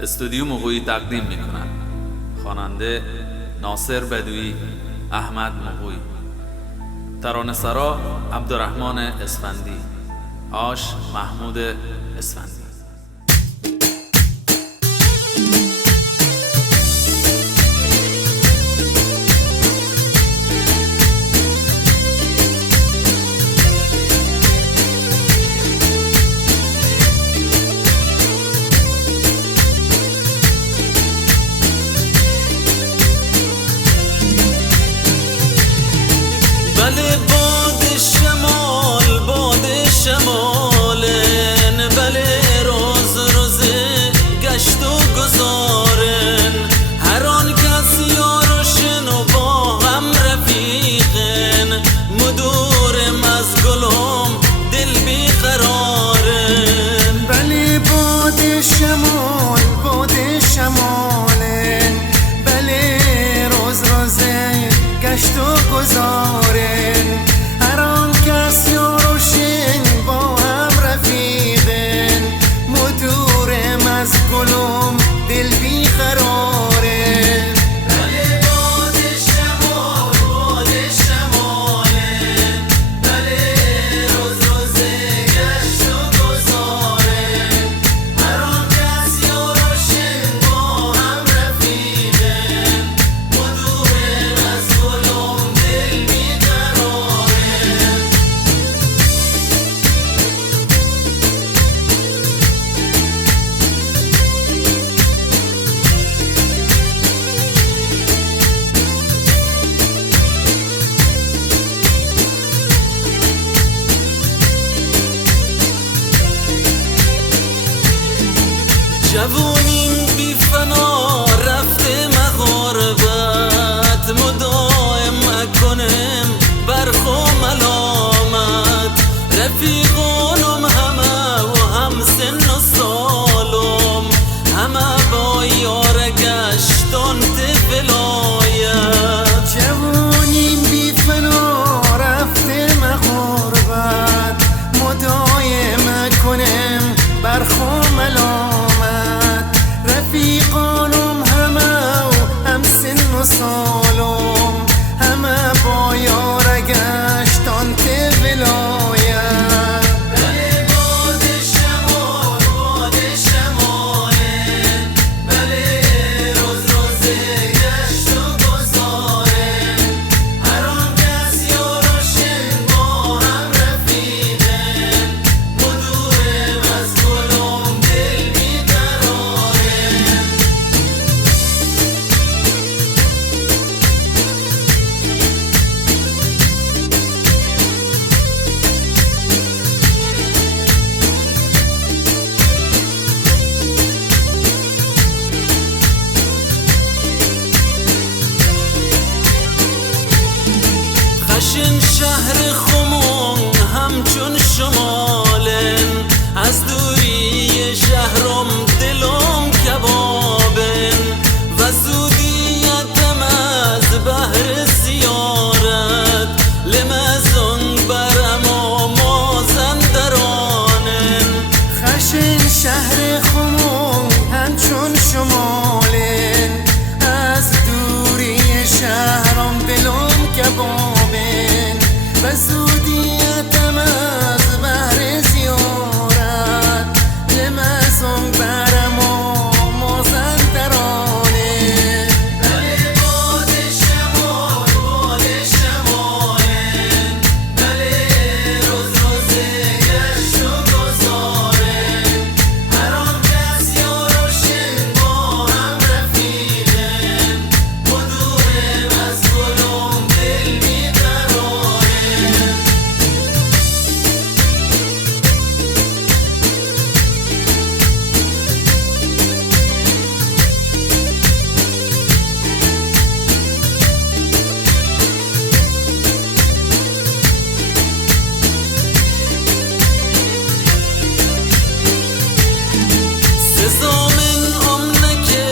استودیو مغویی تقدیم می‌کند. خواننده ناصر بدوی، احمد مغویی. ترانه‌سرا عبدالرحمن اسفندی، آش محمود اسفندی. بله باد شمالن، بله روز گشت و گذارن، هر آن کس یارشن و با هم رفیقن، مدورم از گلم دل بیقرارن. بله باد شمالن، بله روز گشت و گذارن، هر آن کس یارشن با هم رفیقن، مدورم از گلم دل بیقرارن. بله باد شمالن، بله روز گشت و گذارن، هر آن کس یارشن با هم رفیقن، مدورم از گلم دل بیقرارن. جوونیم بی فنا رفته مغاربت، مدائم کنم برخ و ملامت، رفیقانم همه و هم سن و سالم، همه با یار گشتان ولایت. جوانیم بی فنا رفته مغاربت، مدایم کنم برخ و ملامت، رفیقانم همه و هم سن و سالم، همه با یار گشتان ولایت. بله باد شمالن، بله روز گشت و گذارن، هر آن کس یارشن با هم رفیقن، مدورم از گلم دل بیقرارن. خشن شهر خمون همچون شمالن، از دوری شهرم دلم کبابن، و زودیتم از بهر زیارت، لمزون برم و مازندرانن. خشن شهر خمون همچون شمالن، از دوری شهرم دلم کبابن، و زودیتم از بهر زیارت، لمزون برم و مازندرانن. بله باد شمالن، بله روز گشت و گذارن، هر آن کس یارشن با هم رفیقن، مدورم از گلم دل بیقرارن. سزامن امنه که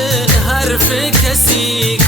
حرف کسی